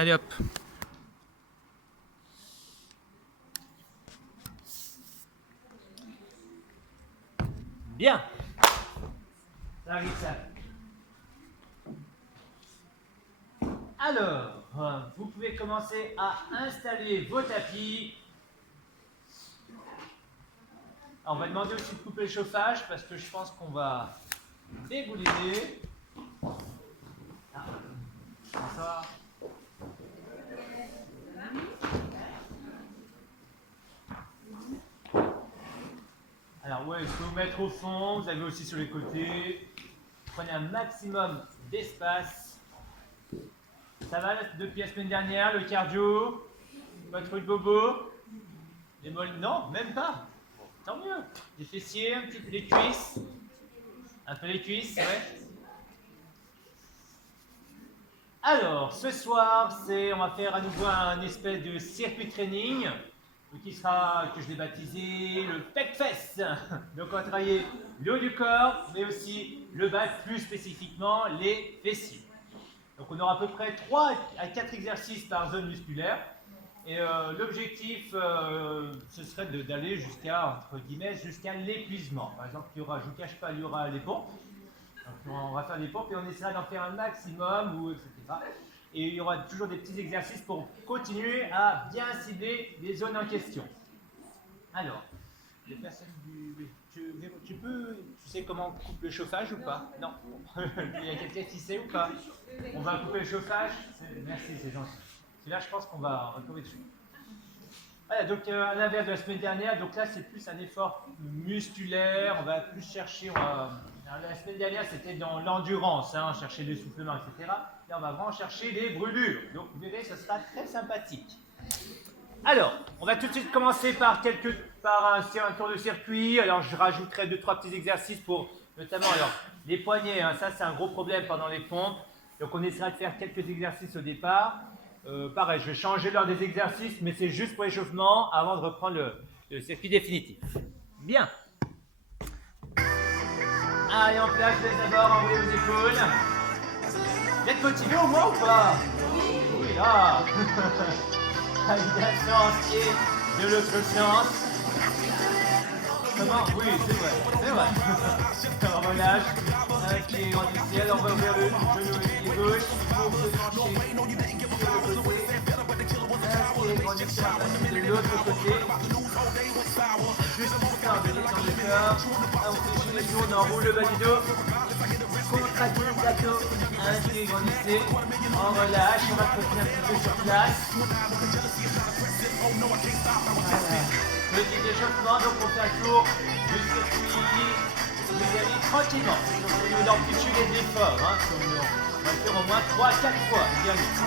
Allez hop. Bien. Ça arrive ça. Alors, vous pouvez commencer à installer vos tapis. Alors, on va demander aussi de couper le chauffage parce que je pense qu'on va dégouliner. Ah, ça. Alors ouais, je peux vous mettre au fond, vous avez aussi sur les côtés. Prenez un maximum d'espace. Ça va depuis la semaine dernière, le cardio? Pas trop de bobo? Les molles? Non, même pas. Tant mieux. Les fessiers, un petit peu les cuisses. Un peu les cuisses, ouais. Alors, ce soir, on va faire à nouveau un espèce de circuit training que je vais baptiser le pec-fesse. Donc, on va travailler le haut du corps, mais aussi le bas, plus spécifiquement les fessiers. Donc, on aura à peu près 3 à 4 exercices par zone musculaire. Et l'objectif, ce serait d'aller jusqu'à l'épuisement. Par exemple, je ne vous cache pas, il y aura les pompes. Donc, on va faire des pompes et on essaiera d'en faire un maximum, etc. Et il y aura toujours des petits exercices pour continuer à bien cibler les zones en question. Alors, les personnes tu sais comment on coupe le chauffage ou pas? Non. Il y a quelqu'un qui sait ou pas? On va couper le chauffage? Merci, c'est gentil. Celui-là, je pense qu'on va retrouver dessus. Voilà, donc à l'inverse de la semaine dernière, donc là c'est plus un effort musculaire, on va plus chercher, la semaine dernière c'était dans l'endurance, chercher l'essoufflement, etc. Là on va vraiment chercher les brûlures, donc vous verrez ce sera très sympathique. Alors, on va tout de suite commencer par un tour de circuit. Alors je rajouterai 2-3 petits exercices pour notamment les poignets, ça c'est un gros problème pendant les pompes, donc on essaiera de faire quelques exercices au départ. Pareil, je vais changer l'ordre des exercices, mais c'est juste pour l'échauffement avant de reprendre le circuit définitif. Bien. Allez, en place, je laisse d'abord enlever vos épaules. Vous êtes motivé au moins ou pas? Oui, là. Allez, d'un sens et de l'autre sens. Comment? Oui, c'est vrai. C'est vrai. On relâche. Un pied dans le ciel, on va ouvrir le genou et pied gauche. Pour se pencher. De l'autre côté, juste histoire de détendre le corps, on fait les genoux, on enroule le bas du dos, contractez le plateau, inspirez, grandissez, on relâche, on va continuer un petit peu sur place. Voilà. Petit échauffement, donc on fait un tour du circuit, vous y allez tranquillement, donc au niveau d'amplitude et d'effort, on va le faire au moins 3-4 fois, bien vite.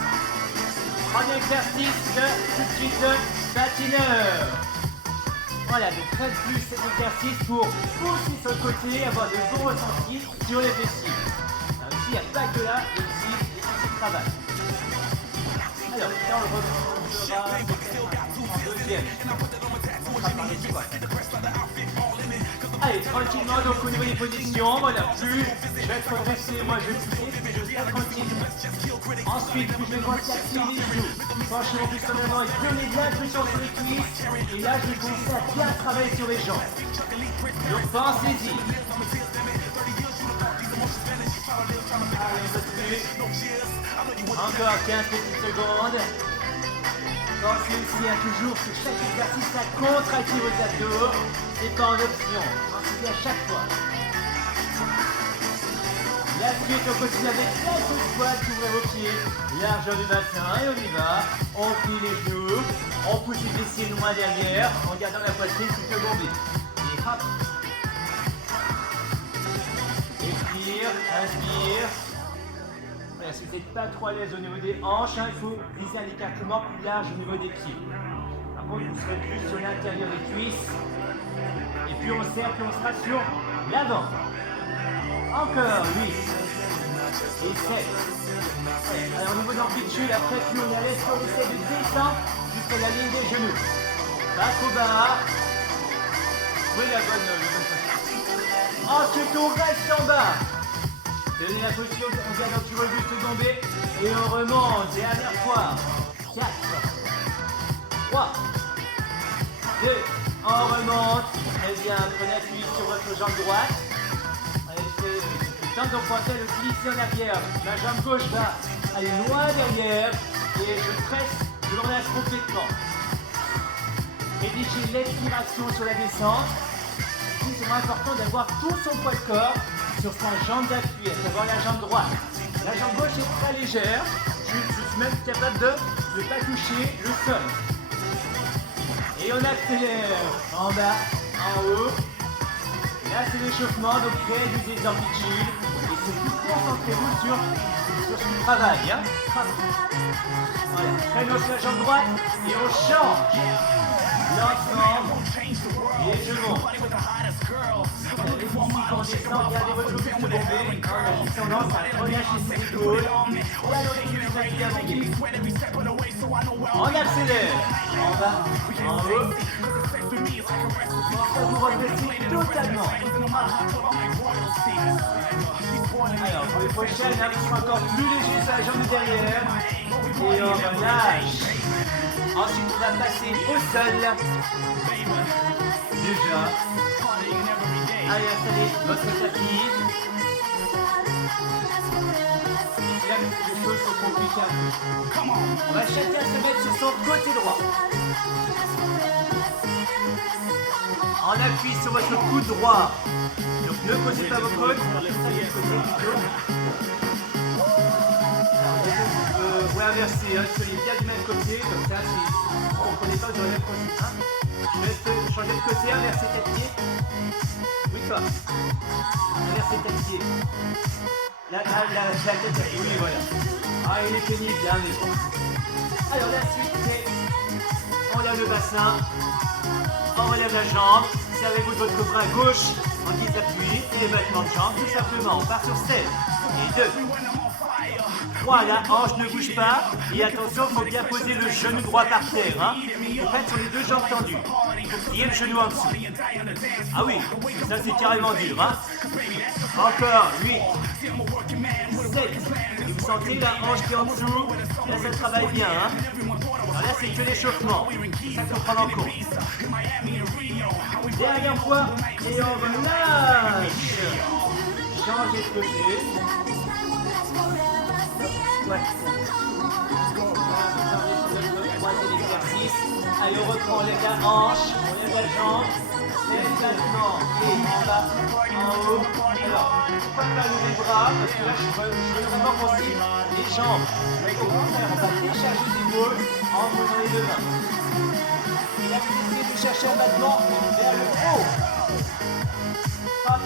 Premier exercice, tout de suite, patineur. Voilà, donc faites plus cet exercice pour aussi sur le côté avoir de bons ressentis sur les fessiers. Alors ici, il n'y a pas que là, il y a aussi les fessiers de travail. Alors, là on le reprendra en deuxième. On sera par les squats. Allez, tranquillement, donc au niveau des positions, voilà, plus je vais être redressé, moi je vais pousser, puis je vais faire tranquille. Ensuite, plus je vais contracter les genoux, pencher mon plus en avant et donner de l'impulsion sur les cuisses. Et là, je vais commencer à bien travailler sur les jambes. Donc pensez-y. Allez, on continue. Encore 15 petites secondes. Pensez aussi à toujours que chaque exercice à contracter vos abdos. C'est pas en option. Pensez à chaque fois. La suite, on continue avec quelques squats, ouvrez vos pieds, largeur du bassin et on y va. On plie les genoux, on pousse les fessiers loin derrière, en gardant la poitrine qui peut bomber. Et hop. Expire, inspire. Voilà, si vous n'êtes pas trop à l'aise au niveau des hanches, il faut viser un écartement plus large au niveau des pieds. Par contre, vous serez plus sur l'intérieur des cuisses. Et puis on serre, puis on sera sur l'avant. Encore 8 et 7. Alors au niveau d'amplitude, après plus on est à l'aise, on essaie de descendre jusqu'à la ligne des genoux. Pas trop bas. Oui, la bonne position. Ensuite on reste en bas. Tenez la position, on garde un petit rebut tomber et on remonte. Dernière fois. bien, prenez appui sur votre jambe droite. Tant qu'on pointait le glisser en arrière. La jambe gauche va aller loin derrière et je presse, je l'enlace complètement. Rédiger l'expiration sur la descente. Il est vraiment important d'avoir tout son poids de corps sur sa jambe d'appui, à savoir la jambe droite. La jambe gauche est très légère. Je suis même capable de ne pas toucher le sol. Et on accélère en bas, en haut. Là, c'est l'échauffement, donc réalisez des amplitudes. Et surtout, concentrez-vous sur ce travail. Hein. Voilà, traîneau sur la jambe droite et on change. Lentement. Et je monte. Allez, ici, quand on descend, gardez votre buste bombé. En descendant, ça relâche ses épaules. Et allons-y, on accélère. En bas, en haut. Vous redressez totalement. Alors, pour les prochaines, qui sont encore plus légers sur la jambe derrière. Et on relâche. Ensuite, on va passer au sol. Déjà. Allez, installez votre tapis. C'est là que les choses sont compliquées. On va chacun se mettre sur son côté droit. En appui sur votre coude droit. Donc ne posez pas vos côtes. Vous pouvez inverser, soyez bien du même côté, comme ça si vous ne comprenez pas, vous aurez le même côté. Je vais changer de côté, inverser tes pieds. Oui, toi. Inverser tes pieds. La tête, oui, voilà. Ah, il est pénible, bien, mais bon. Alors la suite, c'est on lève le bassin. On relève la jambe, servez-vous de votre bras gauche en guise d'appui et les battements de jambes, tout simplement. On part sur 7 et 2. 3, la hanche ne bouge pas. Et attention, il faut bien poser le genou droit par terre. Hein. Vous faites sur les deux jambes tendues. Et le genou en dessous. Ah oui, ça c'est carrément dur. Hein. Encore, 8, 7. Et vous sentez la hanche qui est en dessous. Là, ça travaille bien. Hein. Alors là, c'est que l'échauffement. C'est ça qu'il faut prendre en compte. Dernière fois, et on relâche. Changez de côté. Ouais. Troisième exercice. Allez, on reprend, on lève la hanche, on lève la jambe. C'est battement. Et en bas, en haut. Alors, il ne faut pas lever les bras, parce que là, je veux vraiment penser les jambes. Donc, au contraire, on va décharger les épaules en prenant les deux mains. Et là, vous essayez de chercher un battement vers le haut. Hop.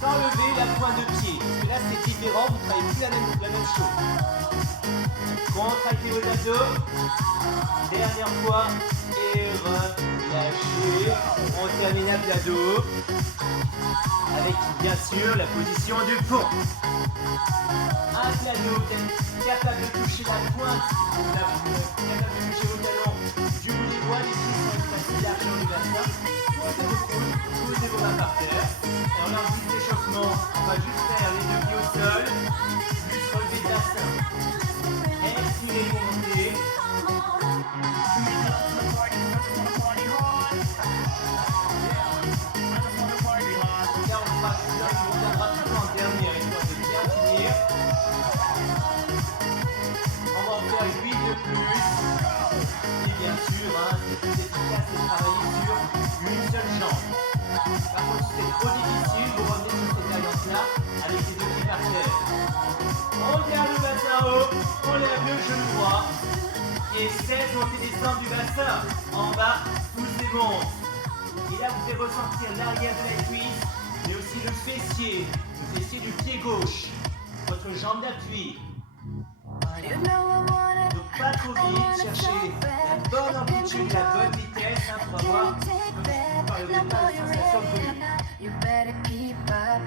Sans lever la pointe de pied. Parce que là, c'est différent, vous ne travaillez plus la même chose. Contractez vos abdos. Dernière fois. Et relâchez. On termine à plat dos. Avec, bien sûr, la position du pont. Un plat dos, vous êtes capable de toucher la pointe. Vous êtes capable de toucher vos talons du bout des doigts. Les pieds sont espacés largeur du bassin. Posez vos coudes, posez vos mains par terre. Et on a un petit échauffement. On va juste faire les deux pieds au sol. Juste relever le bassin. Expirez pour monter. On lève le genou droit et 16 montées descendre du bassin. En bas, poussez monte. Et là, vous pouvez ressentir l'arrière de la cuisse, mais aussi le fessier du pied gauche, votre jambe d'appui. Donc pas trop vite, cherchez la bonne amplitude, la bonne vitesse pour avoir par le départ une sensation de volume.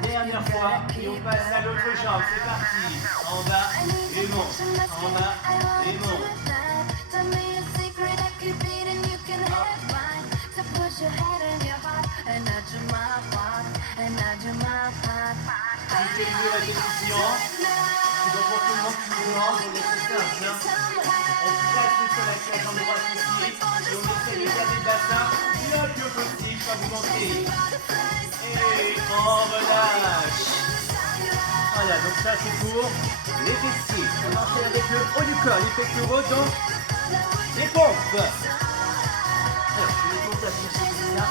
Dernière fois, et on passe à l'autre jambe, c'est parti. En bas, et monte. En bas, et monte. Quelques répétitions. C'est donc pour tout le monde qui vous rend, vous laissez simple. On presse sur la jambe droite ici, et on essaie de garder le bassin le plus possible quand vous montez. Voilà, donc ça c'est pour les fessiers. On enchaîne avec le haut du corps, les pectoraux, donc les pompes. Alors, je vais monter à ce là.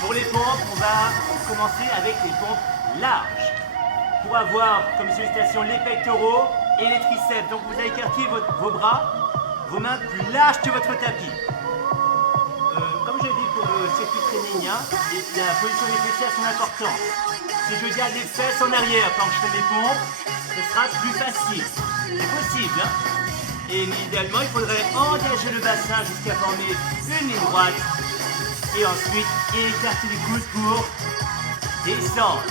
Pour les pompes, on va commencer avec les pompes larges. Pour avoir comme sollicitation les pectoraux et les triceps. Donc vous allez écarter vos bras, vos mains plus larges que votre tapis. Comme je l'ai dit pour le circuit training, hein, la position des fessiers a son importance. Si je garde les fesses en arrière quand je fais mes pompes, ce sera plus facile. C'est possible. Hein. Et idéalement, il faudrait engager le bassin jusqu'à former une ligne droite. Et ensuite, écarter les coudes pour descendre.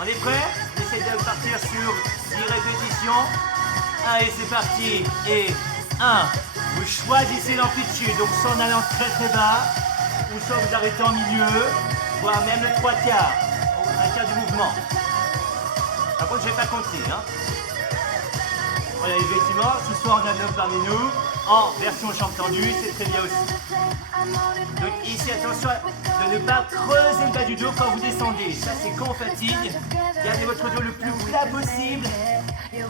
On est prêt? On essaie de partir sur 10 répétitions. Allez, c'est parti. Et 1. Vous choisissez l'amplitude, donc soit en allant très très bas, ou soit vous arrêtez en milieu, voire même le 3 quarts, un quart du mouvement. Par contre, je ne vais pas compter. Hein. Voilà, effectivement, ce soir on a 9 parmi nous, en version chant tendu, c'est très bien aussi. Donc ici, attention de ne pas creuser le bas du dos quand vous descendez. Ça, c'est quand on fatigue. Gardez votre dos le plus plat possible. Allez,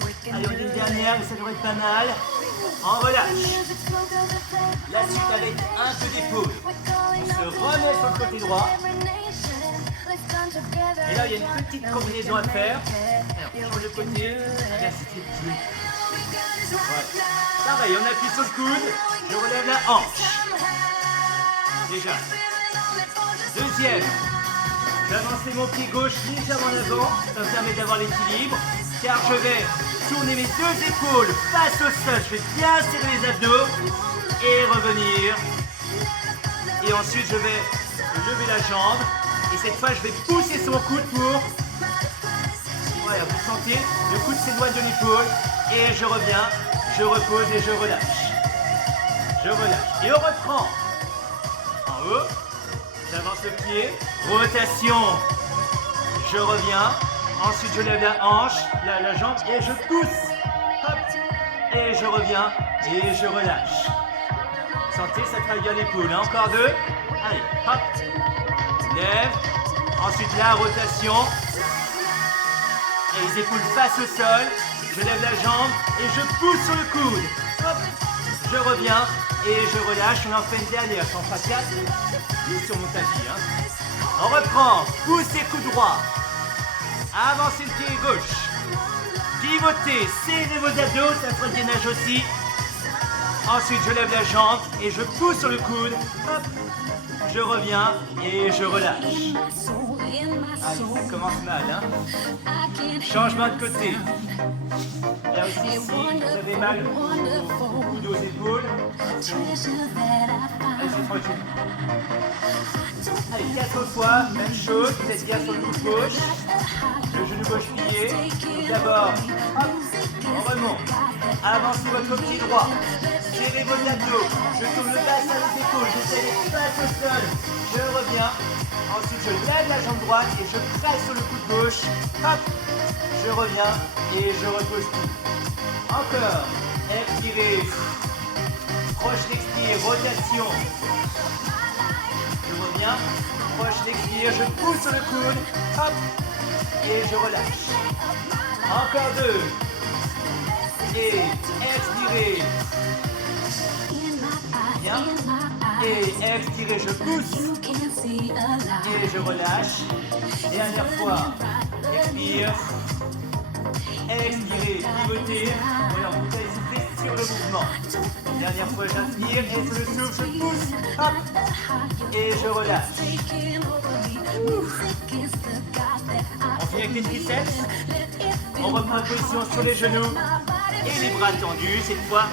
on dit une dernière, et ça devrait être pas mal. On relâche. La suite avec un peu d'épaule. On se remet sur le côté droit. Et là, il y a une petite combinaison à faire. Alors, on change de côté. Inversité de pied. Voilà. Pareil, on appuie sur le coude. Je relève la hanche. Déjà. Deuxième. J'avance mon pied gauche légèrement en avant. Ça me permet d'avoir l'équilibre. Car je vais tourner mes deux épaules face au sol. Je vais bien serrer les abdos. Et revenir. Et ensuite, je vais lever la jambe. Et cette fois, je vais pousser son coude pour... Voilà, vous sentez, le coude s'éloigne de l'épaule. Et je reviens, je repose et je relâche. Je relâche. Et on reprend. En haut, j'avance le pied. Rotation. Je reviens. Ensuite, je lève la hanche, la jambe et je pousse. Hop. Et je reviens et je relâche. Sentez, ça travaille bien l'épaule. Hein. Encore deux. Allez, hop. Lève. Ensuite, la rotation. Et les épaules face au sol. Je lève la jambe et je pousse sur le coude. Hop. Je reviens et je relâche. On en fait une dernière. On fera 4. Et sur mon tapis. Hein. On reprend. Poussez coude droit. Avancez le pied gauche. Pivotez. Serrez vos abdos. Ça fera le gainage aussi. Ensuite, je lève la jambe et je pousse sur le coude. Hop. Je reviens et je relâche. Allez, ça commence mal, hein. Changement de côté. Là aussi, si vous avez mal au coude, aux épaules, allez, c'est tranquille. Allez, 4 fois, même chose, vous êtes bien sur le coude gauche, le genou gauche plié. Donc d'abord, hop, on remonte. Avancez votre pied droit. Serrez vos abdos. Je tourne le bassin des épaules. J'essaie de passer au sol. Je reviens. Ensuite, je lève la jambe droite et je presse sur le coude gauche. Hop. Je reviens et je repose tout. Encore. Expirez. Proche l'expire. Rotation. Je reviens. Proche l'expire. Je pousse sur le coude. Hop. Et je relâche. Encore 2. Et expirez. Bien. Et expirez, je pousse. Et je relâche. Dernière fois. Expire. Expirez, pivotez. Alors vous allez souffler sur le mouvement. Dernière fois, j'inspire. Et sur le souffle, je pousse. Hop. Et je relâche. On finit avec les triceps. On reprend position sur les genoux. Et les bras tendus. Cette fois,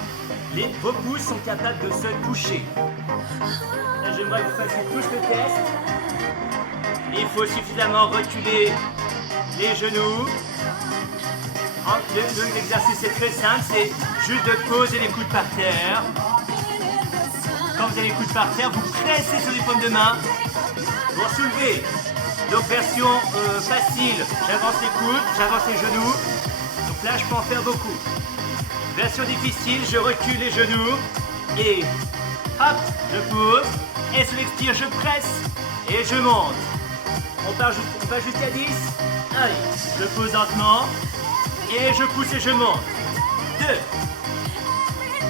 vos pouces sont capables de se toucher. Là, j'aimerais que vous fassiez tous le test. Il faut suffisamment reculer les genoux. L'exercice est très simple, c'est juste de poser les coudes par terre. Quand vous avez les coudes par terre, vous pressez sur les paumes de main. Vous soulevez. Donc version facile, j'avance les coudes, j'avance les genoux. Donc là, je peux en faire beaucoup. Version difficile, je recule les genoux et hop, je pose. Et sur l'expire, je presse et je monte. On va jusqu'à 10. Allez, je pose lentement. Et je pousse et je monte. 2.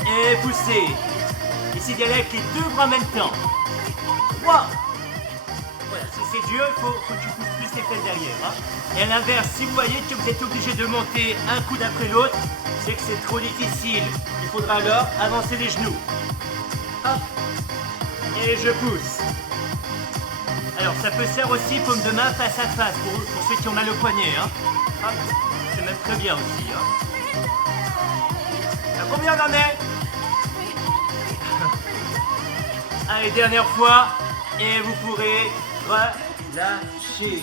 Et pousser. Ici, d'aller avec les deux bras en même temps. 3. Voilà, si c'est dur, il faut que tu pousses plus les fesses derrière. Hein. Et à l'inverse, si vous voyez que vous êtes obligé de monter un coup d'après l'autre, c'est que c'est trop difficile. Il faudra alors avancer les genoux. Hop. Et je pousse. Alors, ça peut se faire aussi paume de main face à face pour ceux qui ont mal au poignet. Hein. Hop. C'est même très bien aussi. Hein. À combien on en est? Allez, dernière fois. Et vous pourrez relâcher.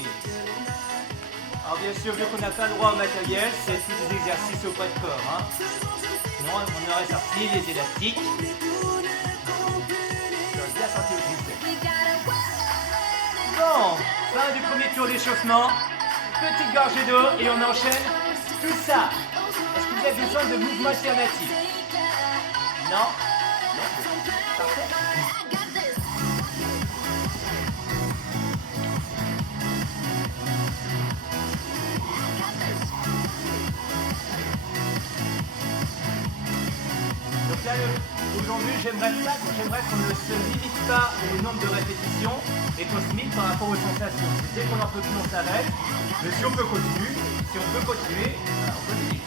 Alors bien sûr, vu qu'on n'a pas le droit au matériel, c'est tous des exercices au poids de corps. Hein. Sinon, on aurait sorti les élastiques. J'aurais bien sorti le biceps. Bon, fin du premier tour d'échauffement. Petite gorgée d'eau et on enchaîne tout ça. Est-ce que vous avez besoin de mouvements alternatifs? Non? Parfait. Donc là, aujourd'hui, j'aimerais qu'on ne se limite pas au nombre de répétitions et qu'on se limite par rapport aux sensations. Dès qu'on en peut plus, on s'arrête. Mais si on peut continuer, on continue.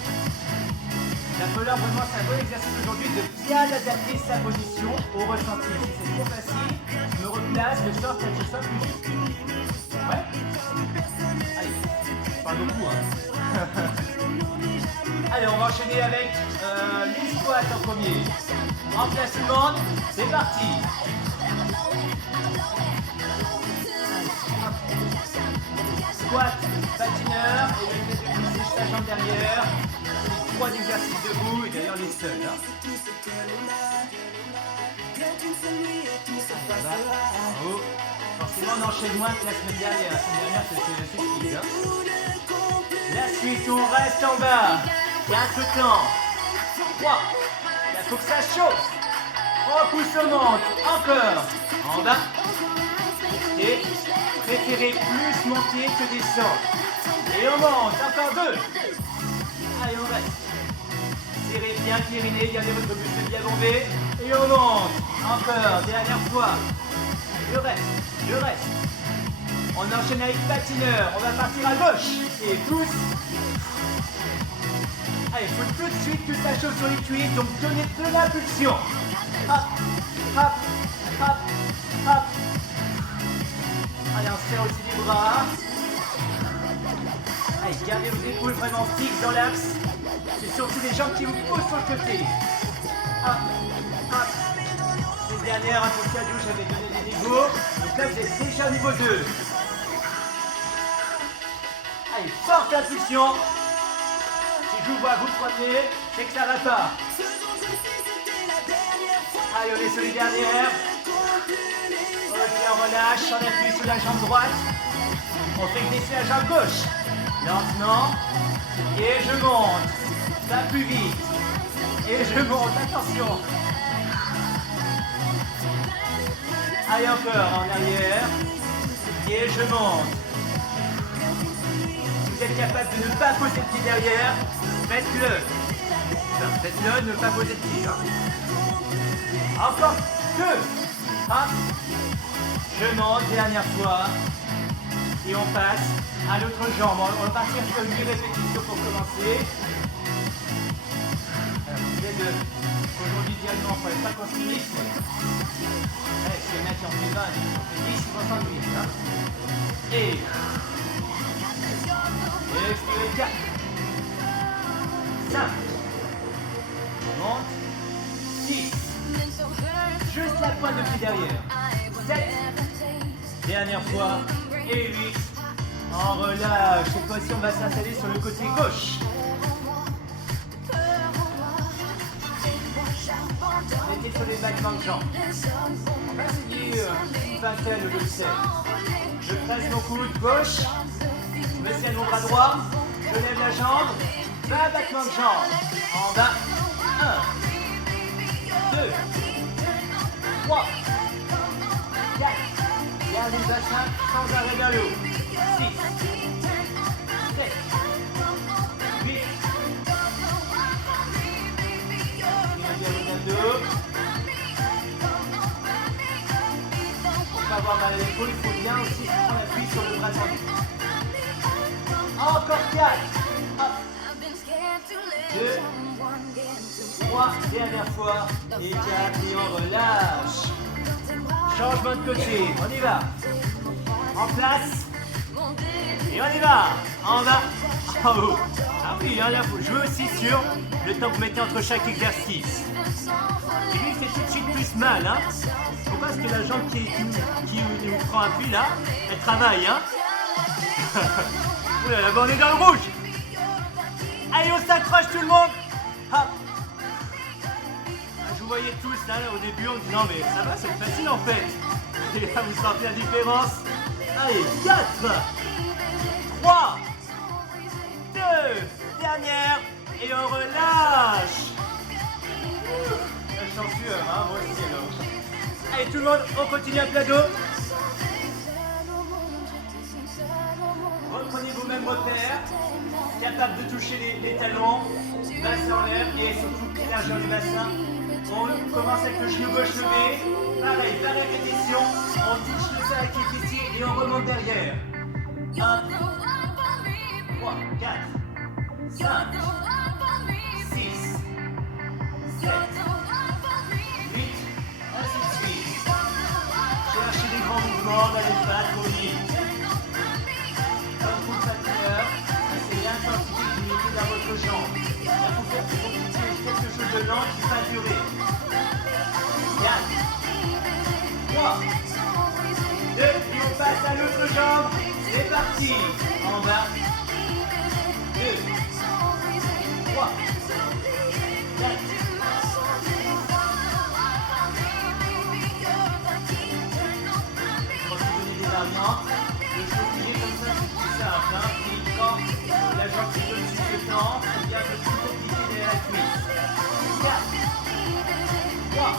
Il va falloir vraiment, c'est un bon exercice aujourd'hui de bien adapter sa position au ressenti. Si c'est trop facile, je me replace de sorte que je sois plus juste. Ouais? Allez, pas beaucoup, hein. Allez, on va enchaîner avec les squats en premier. En place tout le monde, c'est parti. Squat, patineur, et le fait de glisser la jambe derrière. C'est 3 exercices debout, et d'ailleurs les seuls. Hein. Bravo. Forcément, on enchaîne moins que la semaine dernière. La semaine dernière, c'était speed. Hein. La suite, on reste en bas. 4 temps. 3. Il faut que ça chauffe. On pousse, on monte. Encore. En bas. Et préférez plus monter que descendre. Et on monte. Encore 2. Allez, on reste. Serrez bien le périnée. Gardez votre buste bien bombé. Et on monte. Encore. Dernière fois. Je reste. On enchaîne avec patineur. On va partir à gauche. Et pousse. Allez, il faut tout de suite que ça chauffe sur les cuisses, donc donnez de l'impulsion. Hop, hop, hop, hop. Allez, on serre aussi les bras. Allez, gardez vos épaules vraiment fixes dans l'axe. C'est surtout les jambes qui vous poussent sur le côté. Hop, hop. Cette dernière, un peu cadeau, j'avais donné des niveaux. Donc là, vous êtes déjà au niveau 2. Allez, forte impulsion. Si je vous vois vous prenez, c'est que ça va pas. Allez, on est sur les dernières. Ok, on relâche, on appuie sur la jambe droite. On fait glisser la jambe gauche. Lentement. Et je monte. Ça plus vite. Et je monte, attention. Allez, encore en arrière. Et je monte. Si vous êtes capable de ne pas poser le pied derrière, faites-le. Faites-le, ne pas poser le pied. Hein. Encore 2. Hop. Je monte, dernière fois. Et on passe à l'autre jambe. On va partir sur 8 répétitions pour commencer. Alors, aujourd'hui, directement, on ne fallait pas qu'on se limite. Allez, s'il y en a qui en fait 20, on fait 10, ils vont s'ennuyer. Hein. Et expirez 4. 5. On monte. 6. Juste la pointe de pied derrière. 7. Dernière fois. Et 8. On relâche. Cette fois-ci, on va s'installer sur le côté gauche. On était sur les battements de jambes. On va essayer une vingtaine de sets. Je presse mon coude gauche. Je me tiens mon bras droit. Je lève la jambe. 20 battements de jambes. En bas. 1. 2. 3. 4. Gardez le bassin sans arrêt vers le haut. 6. avoir mal à l'épaule, il faut bien aussi prendre appui sur le bras tendu. Encore 4. Hop. 2, 3, dernière fois. Et 4, et on relâche. Changement de côté, on y va. En place. Et on y va. En bas, en haut. Ah oui, hein, là, faut jouer aussi sur le temps que vous mettez entre chaque exercice. Et lui, c'est tout de suite plus mal, hein. Pourquoi? Parce que la jambe qui nous prend appui, là, elle travaille, hein. Oula, là-bas, on est dans le rouge. Allez, on s'accroche tout le monde. Hop. Je vous voyais tous, là, au début, en me disant, mais ça va, c'est facile, en fait. Et là, vous sentez la différence. Allez, 4, 3, 2, dernière, et on relâche. La chanceux, hein, moi aussi alors. Allez tout le monde, on continue à plat dos. Reprenez vos mêmes repères, capable de toucher les talons, bassin en l'air et surtout l'élargir du bassin. On commence avec le genou gauche levé, pareil, par répétition, on touche le sol avec les fessiers et on remonte derrière. 1, 3, 4, 5, 6, 7, 8, ainsi de suite. Cherchez des grands mouvements, n'allez pas trop vite. Comme vous le patineur, c'est l'intensité qui mettez dans votre jambe. Là, vous faites quelque chose de lent qui va durer. 4, 3, 2, et on passe à l'autre jambe. C'est parti. En bas. 2, 3, 4. Revenez des variantes. Le genou plié comme ça, c'est plus simple. Hein. Et quand la jambe qui donne sur le temps, c'est bien de plus compliqué derrière la cuisse. 4, 3,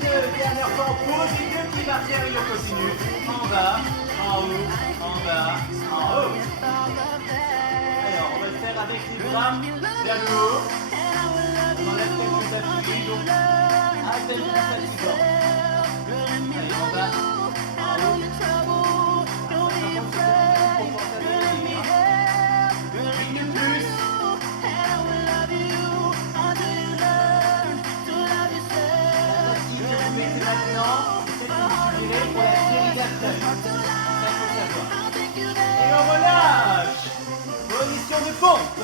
2, dernière fois en pause. Et deux qui partent et on continue. En bas, en haut, en bas, en haut. Alors, on va le faire avec les bras vers le haut. On enlève quelques appuis, donc à peine plus fatigant. Allez, en bas, en haut. Une de plus. La fatigue que vous mettez maintenant, c'est celle que vous subirez pour la série d'après. Ça, il faut savoir. Et on relâche. Position de pompe.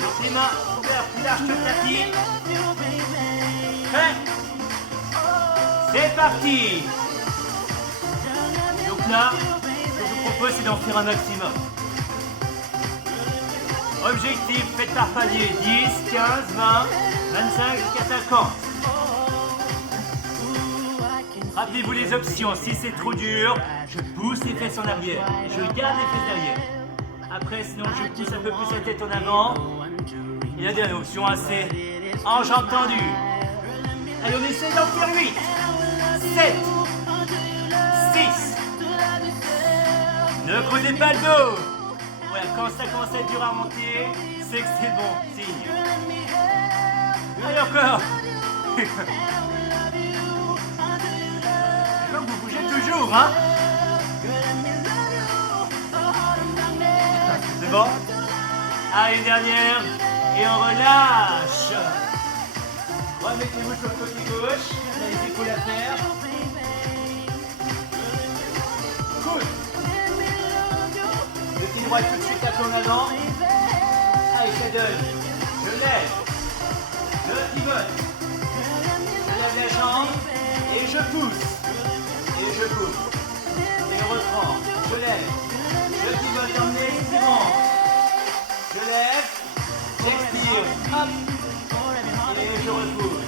Donc les mains ouvertes plus large que le tapis. Prêt? C'est parti. Donc là, ce que je vous propose, c'est d'en faire un maximum. Objectif, faites par palier. 10, 15, 20, 25 jusqu'à 50. Rappelez-vous les options. Si c'est trop dur, je pousse les fesses en arrière. Et je garde les fesses derrière. Après, sinon, je pousse un peu plus la tête en avant. Et la dernière option, c'est en jambes tendues. Allez, on essaie d'en faire 8, 7, 6. Ne creusez pas le dos. Voilà, quand ça commence à être dur à remonter, c'est que c'est bon, signe. Allez, encore. Comme vous bougez toujours, hein. C'est bon? Allez, une dernière. Et on relâche. Remettez-vous sur le côté gauche. On a les épaules à faire. Cool. Le pied droit tout de suite à en avant. Allez, ça donne. Je lève. Je pivote. Je lève la jambe. Et je pousse. Et je pousse. Et reprends. Je lève. Je pivote, emmenez, c'est bon. Je lève. J'expire. Hop. Et je repousse.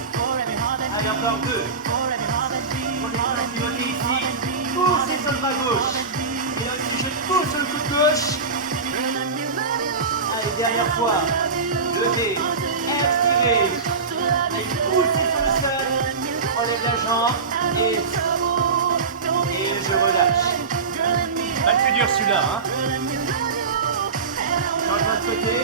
Allez, encore 2. Je pivote ici. Poussez sur le bras gauche. Et là aussi, je pousse sur le coude gauche. Allez, dernière fois. Levez. Expirez. Et poussez sur le sol. Relève la jambe. Et je relâche. Pas le plus dur celui-là, hein. Changement de côté.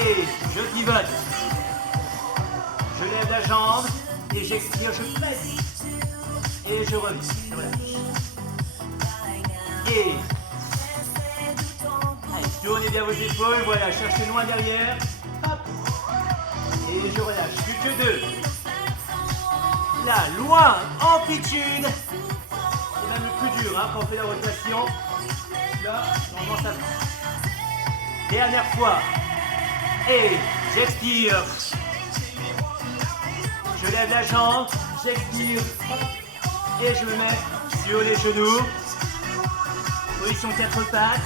Et je pivote. Je lève la jambe et j'expire, je presse. Et je reviens. Je relâche. Et allez, tournez bien vos épaules. Voilà, cherchez loin derrière. Hop. Et je relâche. Plus que 2. Là, loin, amplitude. C'est même le plus dur hein, quand on fait la rotation. Là, normalement ça va. Dernière fois. Et j'expire. Je lève la jambe, j'expire. Et je me mets sur les genoux. Position 4 pattes.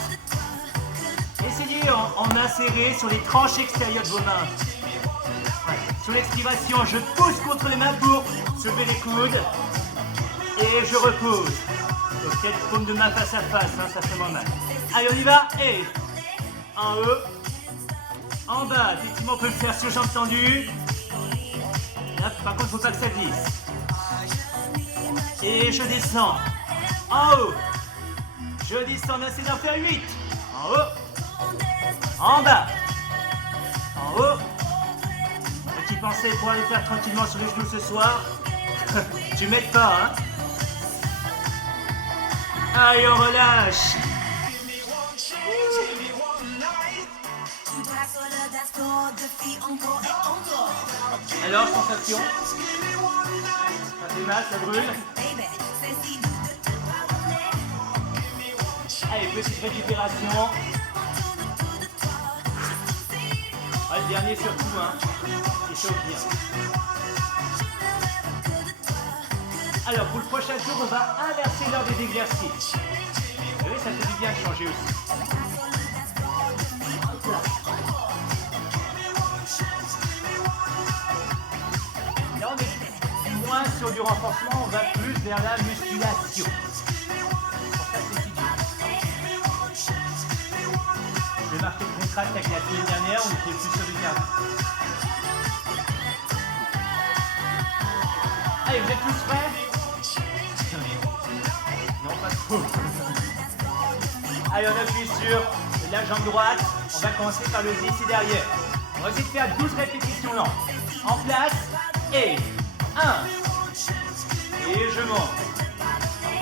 Essayez en insérer sur les tranches extérieures de vos mains. Ouais. Sur l'expiration, je pousse contre les mains pour soulever les coudes. Et je repose. Donc 4 paumes de main face à face, hein, ça fait moins mal. Allez, on y va. Et en haut, en bas. Effectivement, on peut le faire sur jambes tendues. Là, par contre, il ne faut pas que ça glisse. Et je descends. En haut. Je descends, on essaie d'en faire 8. En haut. En bas. En haut. Petit pensée pour aller faire tranquillement sur les genoux ce soir. Tu m'aides pas, hein. Allez, on relâche. Alors, sensation. Ça fait mal, ça brûle. Allez, petite récupération. Ah, le dernier surtout, hein. Il chauffe bien. Alors, pour le prochain tour, on va inverser l'ordre des exercices. Vous voyez, ça fait du bien de changer aussi. Là, on est moins sur du renforcement, on va plus vers la musculation. Pour ça, c'est dur. Je vais marquer le contraste avec la semaine dernière, on était plus sur du cardio. Allez, vous êtes tous prêts? Non, pas trop. Allez, on appuie sur la jambe droite. On va commencer par le ici derrière. On va essayer de faire 12 répétitions lentes. En place. Et 1. Et je monte.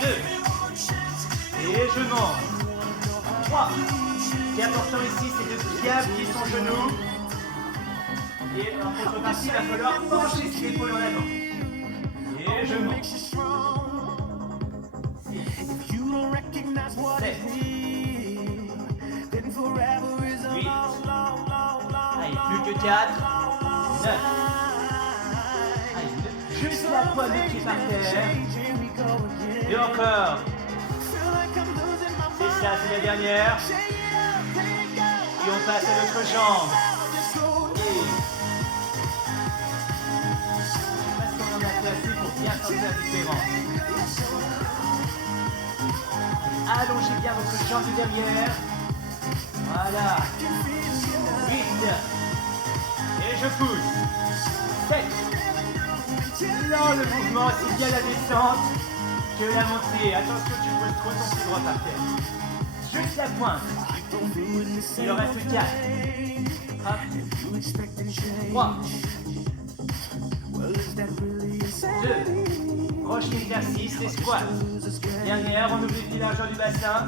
2. Et je monte. 3. Ce qui est important ici, c'est de bien plier son genou. Et en contrepartie, il va falloir pencher ses épaules en avant. Et je monte. 6. 7. 8. Allez, plus que 4. 9. Allez, juste la poigne qui est par terre. Et encore. C'est ça, c'est la dernière. Et on passe à l'autre jambe. Et... je sais pas si on en a placé pour bien sentir la différence. Allongez bien votre jambe de derrière. Voilà. 8. Et je pousse. 7. Là, le mouvement, c'est bien la descente que la montée. Attention, tu poses trop ton pied droit par terre. Juste la pointe. Il en reste 4. Hop. 3. 2. Prochain exercice, les squats. Dernière, on oublie le largeur du bassin.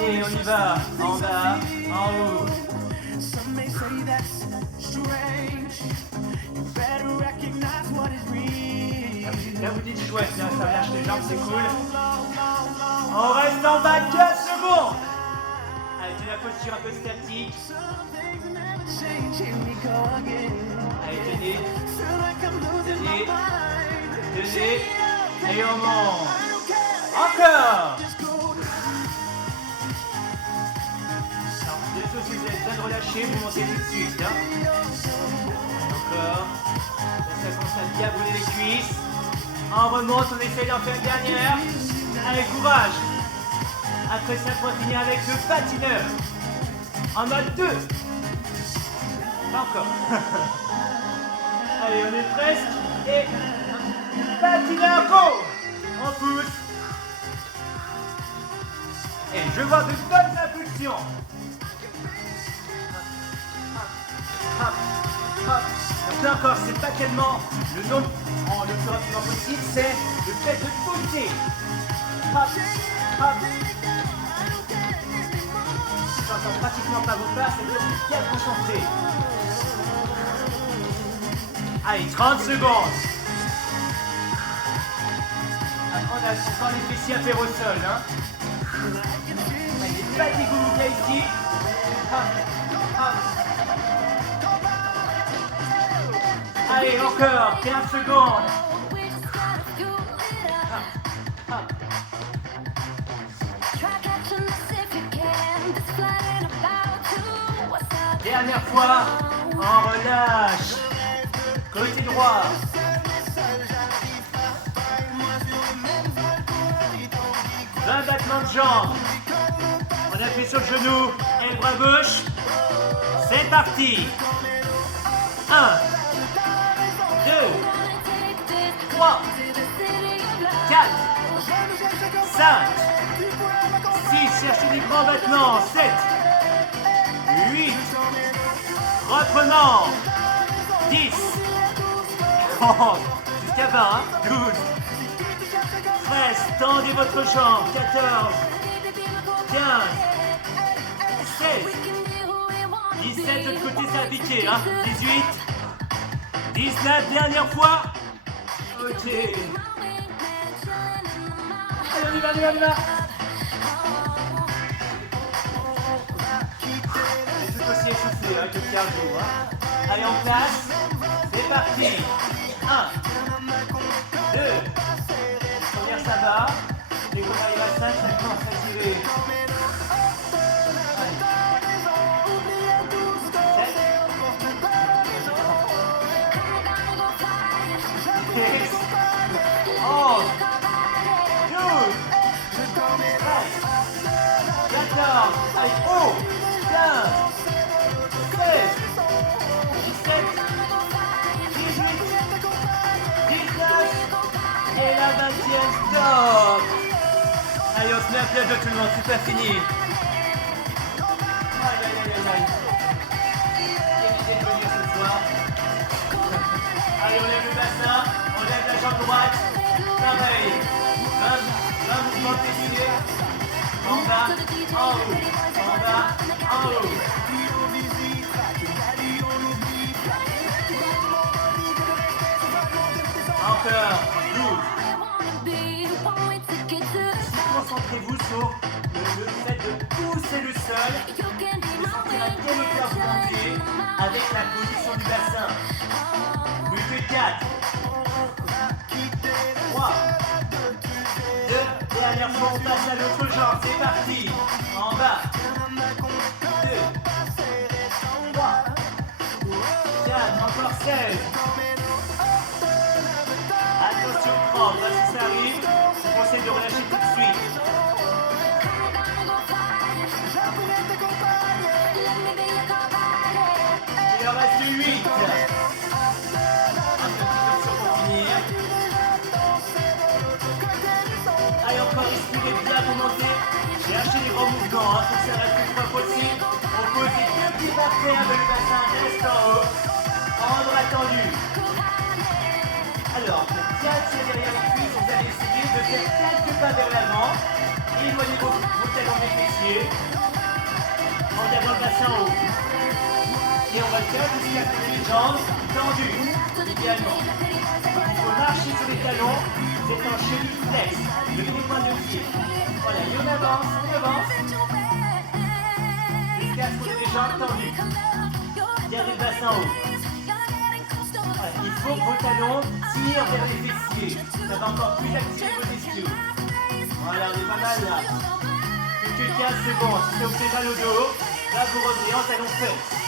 Et on y va. En bas, en haut. Là, vous dites chouette, là, ça lâche les jambes, c'est cool. On reste en bas 15 secondes. Allez, tenez la posture un peu statique. Allez, tenez. Tenez. Tenez. Et on monte. Encore. Désolé si vous êtes bien relâché, vous montez tout de suite. Hein. Encore. Ça commence à bien brûler les cuisses. On remonte, on essaye d'en faire une dernière. Allez, courage. Après ça, on va finir avec le patineur. En mode 2. Pas encore. Allez, on est presque. Et patineur, go. On pousse. Et je vois de bonnes impulsions. hop. Donc là encore, c'est pas tellement le nombre le plus rapidement possible, c'est le fait de pousser. Hop, hop. Je n'entends pratiquement pas vos pas, c'est-à-dire bien concentré. Allez, 30 secondes. Après, on a encore les fessiers à faire au sol. Hein. Allez, pas des goulous ici. Hop, hop. Allez, encore 15 secondes. Hop, hop. Dernière fois, on relâche. Côté droit. 20 battements de jambes. On appuie sur le genou et le bras gauche. C'est parti. 1, 2, 3, 4, 5, 6, cherchez des grands battements. 7, 8, reprenons. 10, jusqu'à 20, 12, 13, tendez votre jambe. 14, 15, 16, 17, de l'autre côté ça a piqué, hein. 18, 19, dernière fois. Ok. Allez, on y va, on y va, on y va. Je suis aussi essoufflé, hein, que le cardio, hein. Allez, en place. C'est parti. 1, 2, première ça va. Dès qu'on arrive à 5, ça commence à tirer. 11, 12, 13, 14, allez, haut, 15, 16, 17, 18, 19, et la 20e stop. Allez, on se met à plat de tout le monde, c'est pas fini. Aïe, aïe, aïe, aïe, aïe. Évitez de venir ce soir. Allez, on lève le bassin, on lève la jambe droite. Pareil. Un mouvement de fessier. En bas, en haut. En bas, en haut. Encore. 12. Concentrez-vous sur le fait de pousser le sol. Vous sentir à quelle hauteur vous montez avec la position du bassin. Plus que 4. 3. 2. Dernière fois, on passe à l'autre jambe. C'est parti. En bas. 2. 3. 4. Encore 16. Attention au crampe. Si ça arrive, je vous conseille de relâcher tout de suite. Il en reste 8. Un petit peu pour finir. Allez, encore respirez bien pour monter. Cherchez les grands mouvements, hein, pour que ça reste le plus fois possible. On pose les deux pieds par terre, le bassin reste en haut. En bras tendu. Alors, pour bien tirer derrière les cuisses, vous allez essayer de faire quelques pas vers l'avant. Éloignez vos talons des fessiers. En gardant le bassin en haut. Et on va le faire jusqu'à ce que les jambes tendues, idéalement. Il faut marcher sur les talons, vous êtes en cheville flex, levez les points de pied. Voilà, et on avance, jusqu'à ce qu'on ait les jambes tendues. Gardez le bassin en haut. Voilà, il faut que vos talons tirent vers les fessiers. Ça va encore plus activer vos ischios. Voilà, on est pas mal là. Plus que 15 secondes. Si ça vous fait mal au dos, là vous revenez en talons fesses.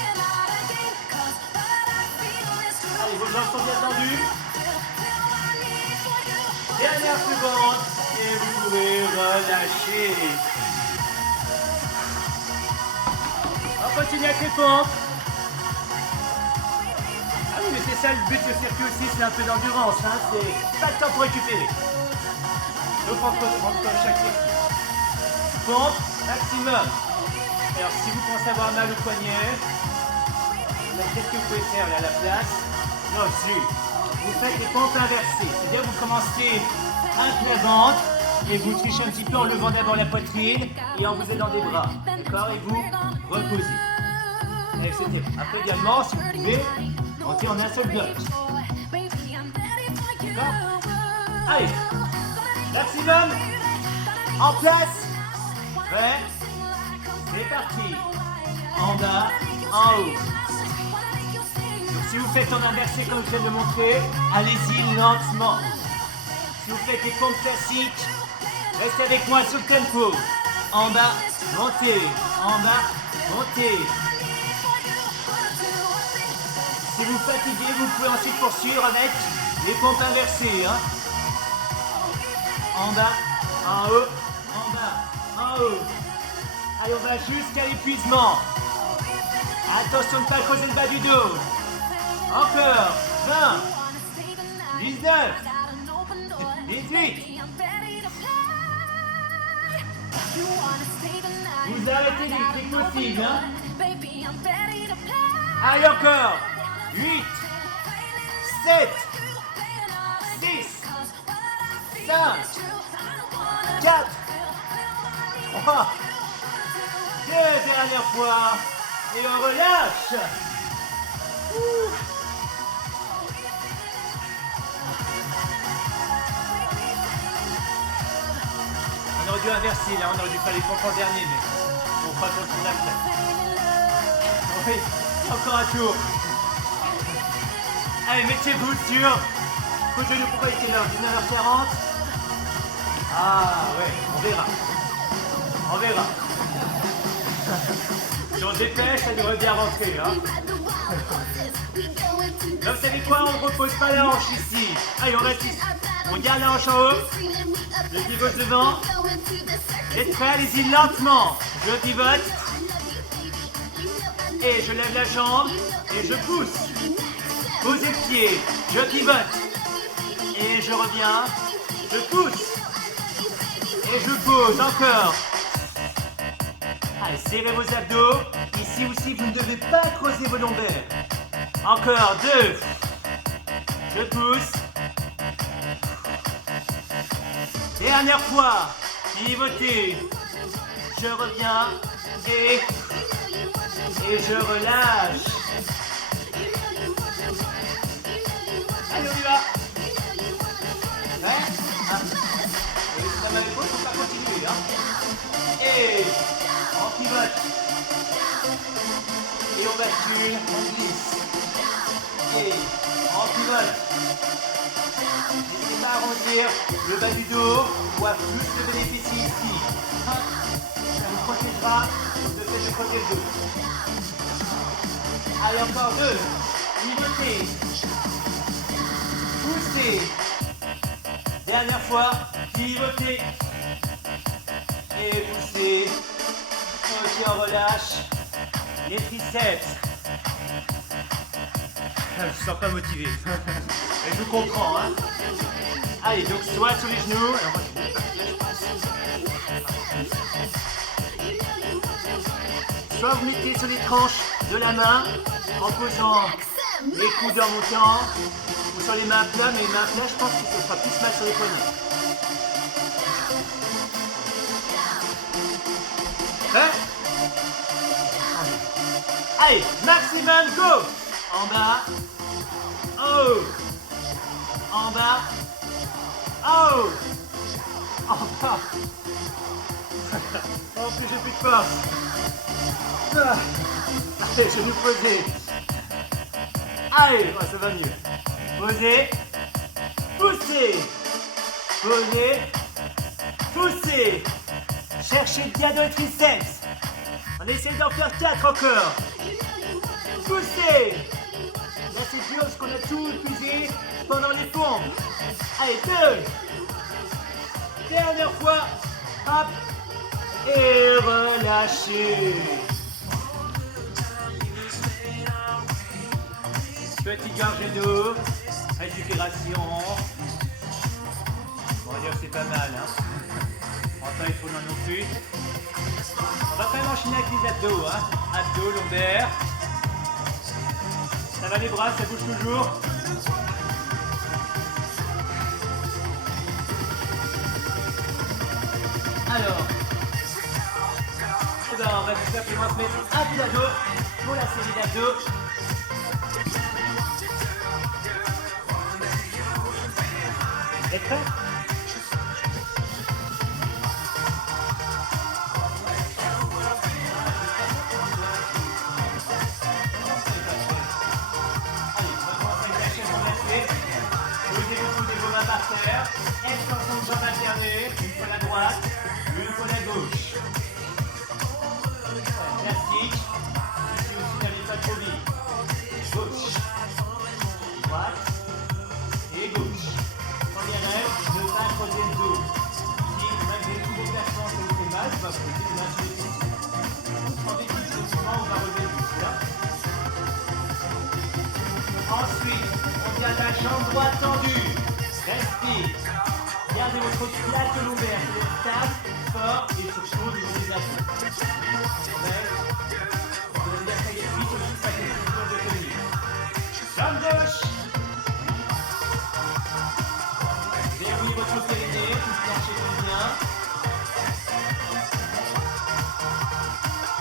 Allez, vos jambes sont bien tendues. Dernière seconde. Et vous pouvez relâcher. On continue avec les pompes. Ah oui, mais c'est ça le but du circuit aussi, c'est un peu d'endurance. Hein, c'est pas de temps pour récupérer. Donc entre chaque série. Pompe maximum. Alors si vous pensez avoir mal au poignet, qu'est-ce que vous pouvez faire là à la place? Non, zut. Vous faites des pompes inversées. C'est-à-dire vous commencez avec la ventre et vous trichez un petit peu en levant d'abord la poitrine et en vous aidant des bras. D'accord? Et vous reposez. Etc. Après également, si vous pouvez, monter en un seul bloc. D'accord? Allez. Maximum. En place. Prêt? C'est parti. En bas, en haut. Donc si vous faites en inversé comme je viens de montrer, allez-y lentement. Si vous faites des pompes classiques, restez avec moi sur le tempo. En bas, montez. En bas, montez. Si vous fatiguez, vous pouvez ensuite poursuivre avec les pompes inversées. Hein. En bas, en haut, en bas, en haut. Allez, on va jusqu'à l'épuisement. Attention de ne pas creuser le bas du dos. Encore. 20, 19, 18. Vous arrêtez dès que possible. Hein. Allez, encore. 8, 7, 6, 5, 4, 3, 2, dernière fois, et on relâche. On aurait dû inverser là, on aurait dû faire les pompes en dernier, mais on fera le tour d'après. Oui, encore un tour. Allez, mettez-vous sur vos genoux. Pourquoi il était là? 19h40. Ah ouais, on verra. On verra. Si on se dépêche, ça devrait bien rentrer. Hein. Là, vous savez quoi? On ne repose pas la hanche ici. Allez, on reste ici. On garde la hanche en haut. Je pivote devant. Êtes prêts? Allez-y lentement. Je pivote. Et je lève la jambe. Et je pousse. Posez le pied, je pivote, et je reviens, je pousse, et je pose, encore. Allez, serrez vos abdos, ici aussi vous ne devez pas creuser vos lombaires. Encore, 2, je pousse. Dernière fois, pivotez, je reviens, et je relâche. Allez, on y va. Ouais. Ah. Et si ça m'a l'épaule, il faut pas continuer. Hein. Et on pivote. Et on bascule, on glisse. Et on pivote. N'hésitez pas à arrondir le bas du dos ou à plus le bénéficier ici. Ça vous protégera de fait de côté le dos. Allez, encore 2. Pivotez. Poussez. Dernière fois, pivotez. Et poussez. Ok, on relâche. Les triceps. Je ne sens pas motivé. Et je vous comprends. Hein. Allez, donc soit sur les genoux. Alors, moi, soit vous mettez sur les tranches de la main en posant les coudes en montant. Ou sur les mains plats, mais les mains plats, je pense que ce sera plus mal sur les poignets. Hein? Allez, maximum, go! En bas, en haut, en bas, en haut, en bas. En plus, j'ai plus de force. Allez, je vais nous poser. Allez, ouais, ça va mieux. Posez, poussez, posez, poussez. Cherchez bien dans les triceps. On essaie d'en faire 4 encore. Poussez. Là, c'est dur parce qu'on a tout épuisé pendant les pompes. Allez, 2. Dernière fois. Hop. Et relâchez. Petite gorgée d'eau, récupération. On va dire que c'est pas mal. Hein. On va pas être trop loin non plus. On va quand même enchaîner avec les abdos. Hein. Abdos, lombaires. Voilà les bras, ça bouge toujours. Alors, eh ben, on va tout simplement se mettre un peu d'abdos pour la série d'abdos. Êtes prêts? Par terre, extension de jambes alternées, une fois la droite, une fois la gauche. Classique, ici aussi n'allez pas trop vite. Gauche, droite et gauche. Première règle, ne pas creuser le dos. Si malgré tous vos placements ça vous fait mal, vous va poser les mains sur les pieds. En déficit, souvent on va relever le buste là. Ensuite, on vient la jambe droite tendue. Respire. Gardez votre plaque lombaire, c'est stable, fort et surtout au niveau des abdos. Vous allez bien tailler vite aussi, ça fait une posture de tenue. Jambe gauche. Verrouillez votre périnée, tout planchez bien.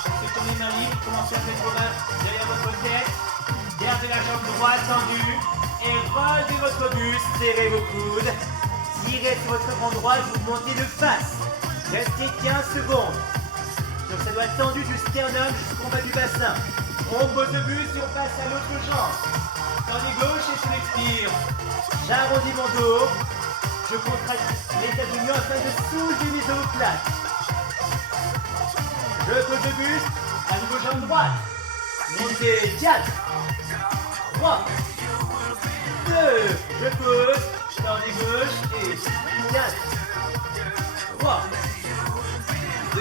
Faites tourner main libre, commencez à mettre vos mains derrière votre tête. Gardez la jambe droite tendue. Et relevez votre buste, serrez vos coudes, tirez sur votre avant droit, vous montez de face. Restez 15 secondes. Donc ça doit être tendu du sternum jusqu'au bas du bassin. On pose le buste et on passe à l'autre jambe. Tendez gauche et je l'expire. J'arrondis mon dos. Je contracte les abdominaux afin de soulever mes omoplates. Je pose le buste, à nouveau jambe droite. Montez 4, 3, 2, je pose, tendez gauche et 4, 3, 2,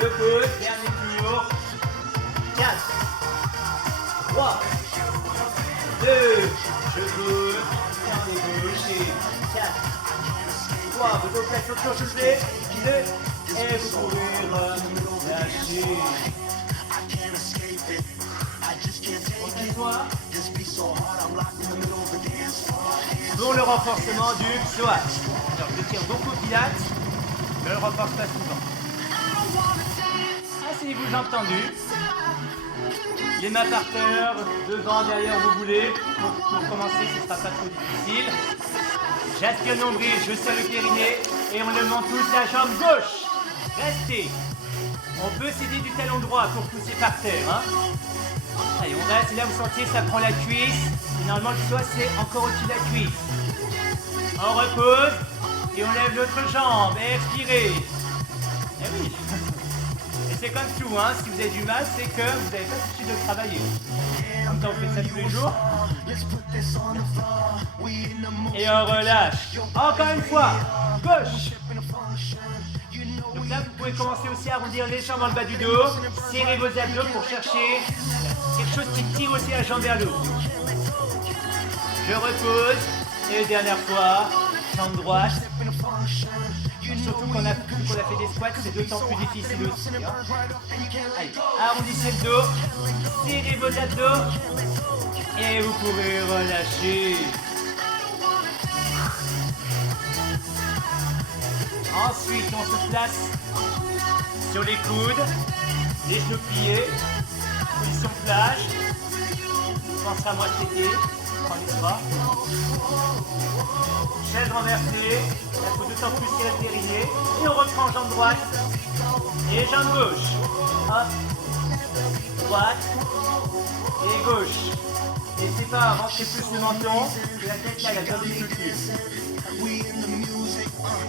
je pose, dernier tour, 4, 3, 2, je pose, tendez gauche et 4, 3, vos omoplates sont toujours soulevées, 2, et vous pouvez relâcher. Pour le renforcement du psoas. Alors je tire beaucoup au pilates, mais je ne le renforce pas souvent. Asseyez-vous jambes tendues. Les mains par terre, devant, derrière, vous voulez. Pour commencer, ce ne sera pas trop difficile. J'aspire le nombril, je serre le périnée et on le monte tous la jambe gauche. Restez. On peut s'aider du talon droit pour pousser par terre. Hein. Allez, on reste, et là vous sentez ça prend la cuisse, et normalement le psoas c'est encore au-dessus de la cuisse. On repose, et on lève l'autre jambe, et expirez. Eh oui. Et c'est comme tout, hein, si vous avez du mal, c'est que vous n'avez pas l'habitude de travailler. En même temps, vous faites ça tous les jours. Et on relâche. Encore une fois, gauche. Donc là, vous pouvez commencer aussi à arrondir les jambes dans le bas du dos, serrer vos abdos pour chercher quelque chose qui tire aussi la jambe vers le haut. Je repose, et dernière fois, jambe droite. Surtout qu'on a fait des squats, c'est d'autant plus difficile aussi. Hein. Allez, arrondissez le dos, serrez vos abdos, et vous pouvez relâcher. Ensuite, on se place sur les coudes, les genoux pliés, position plage. On pense à moitié pied, prends les bras. Chaise renversée, il faut d'autant plus serrer le périnée. Et on reprend jambe droite et jambe gauche. Hop, droite et gauche. N'hésitez pas à rentrer plus le menton, que la tête là, il y a bien des cultures.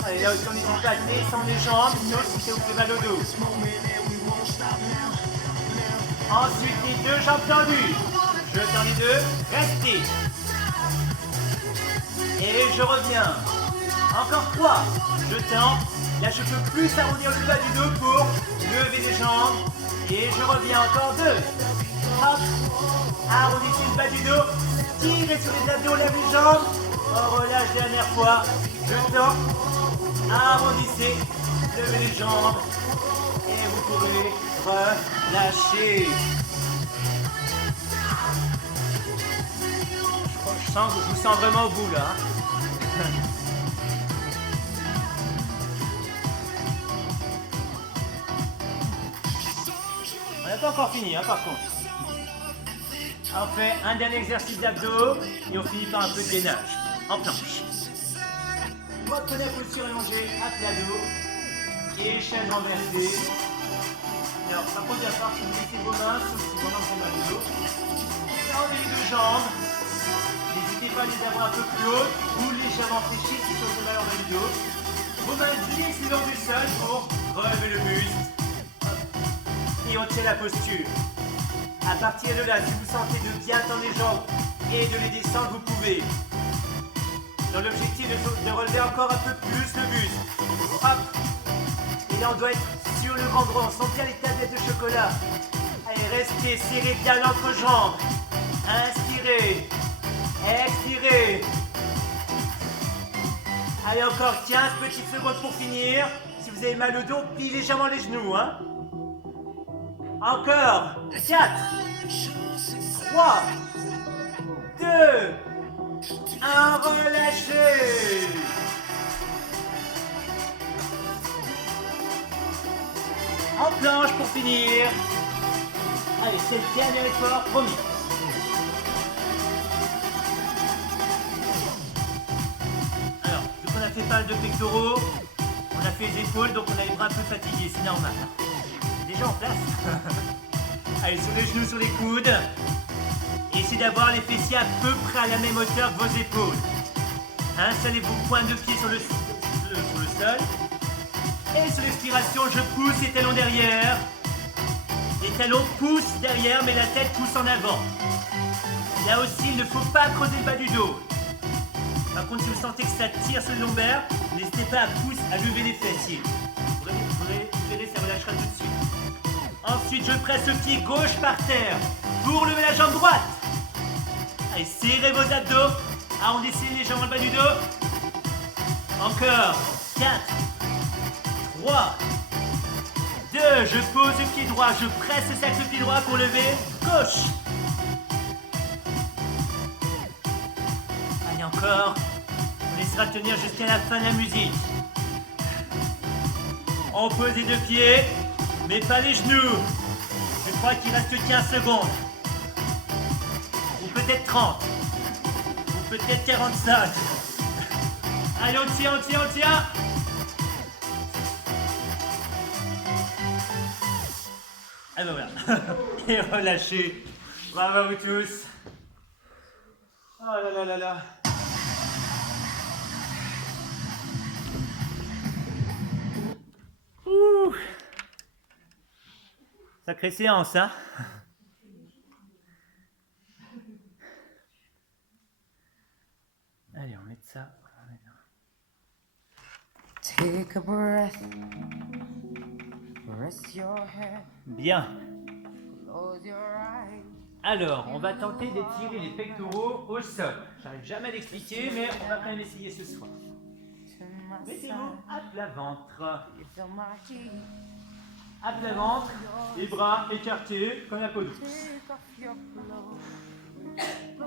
Allez, là aussi on est en place, descend les jambes, sauf si ça vous fait mal au dos. Ensuite, les deux jambes tendues. Je tends les deux, restez. Et je reviens. Encore 3. Je tends. Là, je peux plus arrondir le bas du dos pour lever les jambes. Et je reviens. Encore 2. Hop. Arrondissez le bas du dos. Tirez sur les abdos, lève les jambes. On relâche dernière fois. Je tends. Arrondissez. Levez les jambes. Et vous pouvez relâcher. Je vous sens vraiment au bout là. On n'a pas encore fini, hein, par contre. On fait un dernier exercice d'abdos et on finit par un peu de gainage en planche. Prenez la posture allongée à plat dos et chaise renversée. Alors, par contre, il va falloir que vous mettez vos mains sur vos mains pour mal au dos. Fermez les deux jambes. N'hésitez pas à les avoir un peu plus hautes ou légèrement fléchies si vous avez mal en bas du dos. Vos mains glissent le long du sol pour relever le buste. Et on tient la posture. À partir de là, si vous sentez de bien tendre les jambes et de les descendre, vous pouvez. Dans l'objectif de relever encore un peu plus le buste. Hop. Et là, on doit être sur le grand droit. On sent bien les tablettes de chocolat. Allez, restez, serrez bien l'entrejambe. Inspirez. Expirez. Allez, encore 15 petites secondes pour finir. Si vous avez mal au dos, pliez légèrement les genoux. Hein. Encore 4, 3, 2, 1, relâchez. En planche pour finir. Allez, c'est le dernier effort, promis. Alors, vu qu'on a fait pas mal de pectoraux, on a fait les épaules, donc on a les bras un peu fatigués, c'est normal. Déjà en place. Allez, sur les genoux, sur les coudes. Et essayez d'avoir les fessiers à peu près à la même hauteur que vos épaules. Installez vos pointes de pied sur le sol. Et sur l'expiration, je pousse les talons derrière. Les talons poussent derrière, mais la tête pousse en avant. Là aussi, il ne faut pas creuser le bas du dos. Par contre, si vous sentez que ça tire sur le lombaire, n'hésitez pas à lever les fessiers. Vous verrez, ça relâchera tout de suite. Ensuite, je presse le pied gauche par terre pour lever la jambe droite. Allez, serrez vos abdos. Arrondissez légèrement le bas du dos. Encore. 4, 3, 2. Je pose le pied droit. Je presse le sac le pied droit pour lever. Gauche. Allez, encore. On laissera tenir jusqu'à la fin de la musique. On pose les deux pieds. Mais pas les genoux. Je crois qu'il reste 15 secondes. Ou peut-être 30. Ou peut-être 45. Allez, on tient, on tient, on tient. Ah ben voilà. Et relâchez. Bravo à vous tous. Oh là là là là. Ouh. Sacrée séance, hein? Allez, on met ça. Take a breath. Rest your head. Bien. Close your eyes. Alors, on va tenter d'étirer les pectoraux au sol. J'arrive jamais à l'expliquer, mais on va quand même essayer ce soir. Mettez-vous à plat ventre. À plat ventre, les bras écartés comme la peau douce.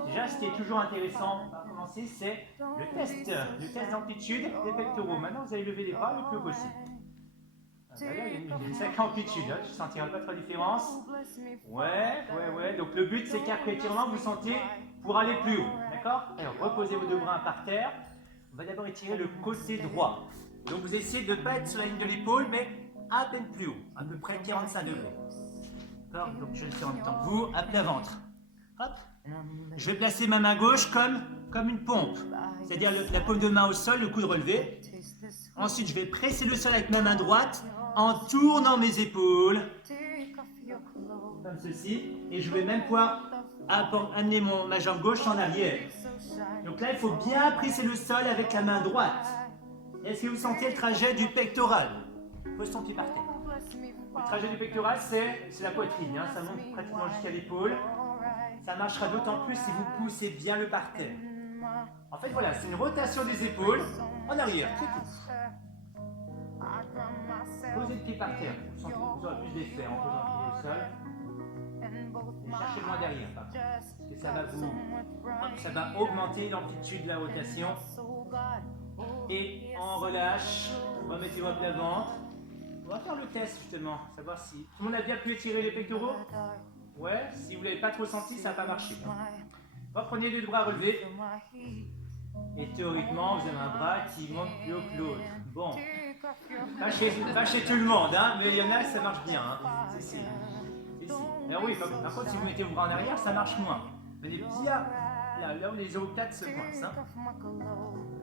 Déjà, ce qui est toujours intéressant pour commencer, c'est le test d'amplitude des pectoraux. Maintenant, vous allez lever les bras le plus possible. D'ailleurs, il y a une sacrée amplitude, hein. Tu ne sentiras pas trop de différence. Ouais. Donc le but, c'est qu'après étirement, vous sentez pour aller plus haut. D'accord? Alors, reposez vos deux bras par terre. On va d'abord étirer le côté droit. Donc, vous essayez de ne pas être sur la ligne de l'épaule, mais à peine plus haut, à peu près 45 degrés. D'accord? Donc, je le fais en même temps que vous, à plat ventre. Hop. Je vais placer ma main gauche comme une pompe, c'est-à-dire la paume de main au sol, le coude relevé. Ensuite, je vais presser le sol avec ma main droite en tournant mes épaules, comme ceci, et je vais même pouvoir amener ma jambe gauche en arrière. Donc là, il faut bien presser le sol avec la main droite. Est-ce que vous sentez le trajet du pectoral? Pose ton pied par terre. Le trajet du pectoral, c'est la poitrine, hein, ça monte pratiquement jusqu'à l'épaule. Ça marchera d'autant plus si vous poussez bien le parterre. En fait, voilà, c'est une rotation des épaules en arrière, c'est tout. Posez le pied par terre, vous aurez plus d'effet en posant le pied au sol. Et cherchez loin derrière, par contre, parce que ça va augmenter l'amplitude de la rotation. Et on relâche, remettez votre ventre. On va faire le test justement, savoir si tout le monde a bien pu étirer les pectoraux. Ouais, si vous ne l'avez pas trop senti, ça n'a pas marché. Reprenez les deux bras relevés. Et théoriquement, vous avez un bras qui monte plus haut que l'autre. Bon, pas chez tout le monde, hein, mais il y en a, ça marche bien. Hein. C'est si. Alors oui, par contre, si vous mettez vos bras en arrière, ça marche moins. Venez bien là où les omoplates se coincent. Hein.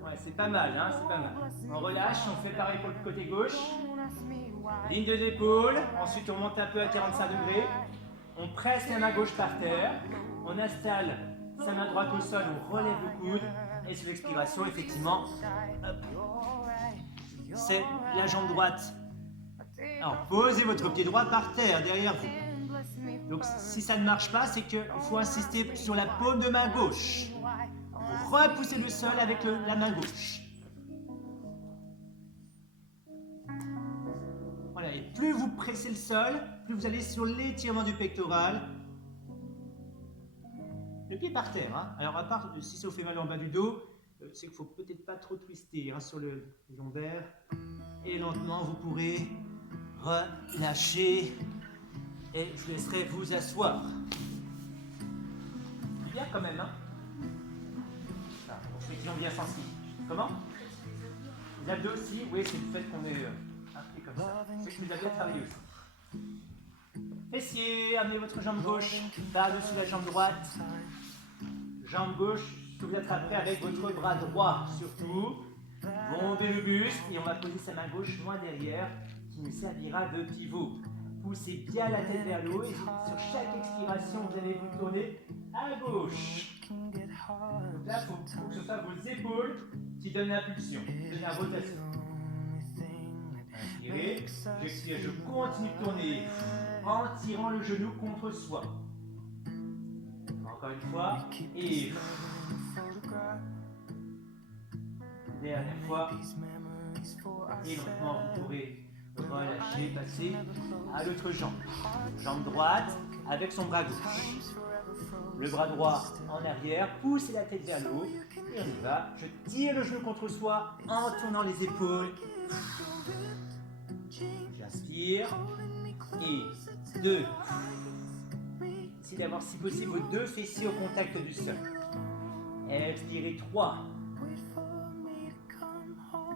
Ouais, c'est pas mal, hein, c'est pas mal. On relâche, on fait pareil pour le côté gauche. Ligne de l'épaule, ensuite on monte un peu à 45 degrés. On presse la main gauche par terre. On installe sa main droite au sol, on relève le coude. Et sur l'expiration, effectivement, c'est la jambe droite. Alors, posez votre pied droit par terre, derrière vous. Donc, si ça ne marche pas, c'est qu'il faut insister sur la paume de main gauche. Vous repoussez le sol avec la main gauche. Voilà, et plus vous pressez le sol, plus vous allez sur l'étirement du pectoral. Le pied par terre, hein. Alors à part si ça vous fait mal en bas du dos, c'est qu'il ne faut peut-être pas trop twister hein, sur les lombaires. Et lentement, vous pourrez relâcher et je vous laisserai vous asseoir. C'est bien quand même, hein. Voilà, pour ceux qui l'ont bien senti. Comment? Les abdos aussi, oui, c'est le fait qu'on est appris comme ça. C'est que vous avez travaillé aussi. Fessiers, amenez votre jambe gauche par-dessus la jambe droite. Jambe gauche que vous attraperez avec votre bras droit surtout. Bombez le buste et on va poser sa main gauche loin derrière qui nous servira de pivot. Poussez bien la tête vers le haut et sur chaque expiration vous allez vous tourner à gauche. Donc là, il faut que ce soit vos épaules qui donnent l'impulsion, qui donnent la rotation. Inspirez, j'expire, je continue de tourner en tirant le genou contre soi. Encore une fois, et dernière fois, et lentement vous pourrez relâcher, passer à l'autre jambe. Jambe droite avec son bras gauche. Le bras droit en arrière, poussez la tête vers le haut, et on y va. Je tire le genou contre soi en tournant les épaules. J'inspire, et 2. Essayez d'avoir si possible vos deux fessiers au contact du sol. Expirez 3.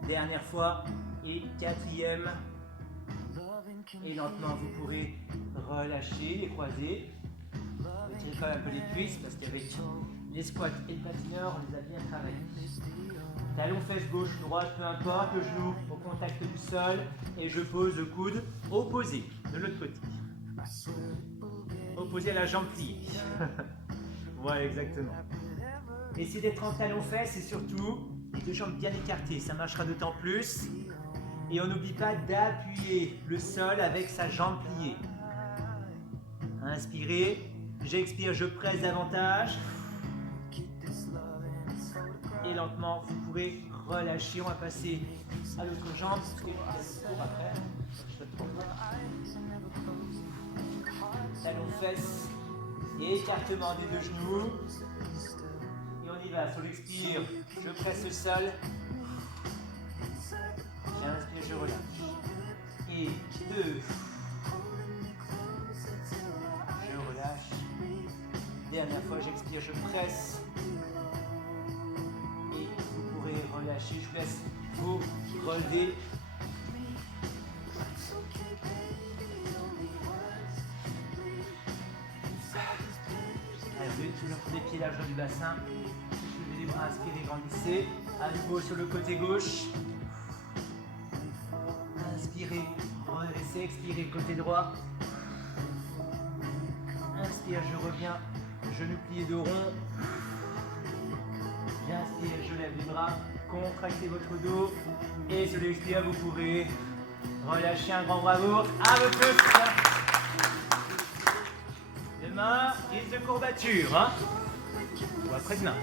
Dernière fois, et 4e. Et lentement, vous pourrez relâcher les croisés. Retirez quand même un peu les cuisses parce qu'avec les squats et le patineur, on les a bien travaillés. Talon fesse gauche, droite, peu importe, le genou au contact du sol. Et je pose le coude opposé de l'autre côté. Opposé à la jambe pliée. Voilà, exactement. Essayez d'être en talon fesse et surtout les deux jambes bien écartées. Ça marchera d'autant plus. Et on n'oublie pas d'appuyer le sol avec sa jambe pliée. Inspirez, j'expire, je presse davantage. Et lentement, vous pourrez relâcher. On va passer à l'autre jambe. Parce qu'il y a le tour après. Talon fesse et écartement des deux genoux. Et on y va. Sur l'expire, je presse le sol. J'inspire, je relâche. Et 2. Je relâche. Dernière fois, j'expire, je presse. Et vous pourrez relâcher. Je vous laisse vous relever. Allez, toujours les pieds largeur du bassin. Soulevez les bras, inspirez, grandissez. À nouveau sur le côté gauche. Inspirez, redressez, expirez le côté droit. Inspire, je reviens, genou plié de rond. J'inspire, je lève les bras, contractez votre dos. Et sur l'expire, vous pourrez relâcher un grand bravoure à votre place. Demain, prise de courbature. Hein ou après-demain.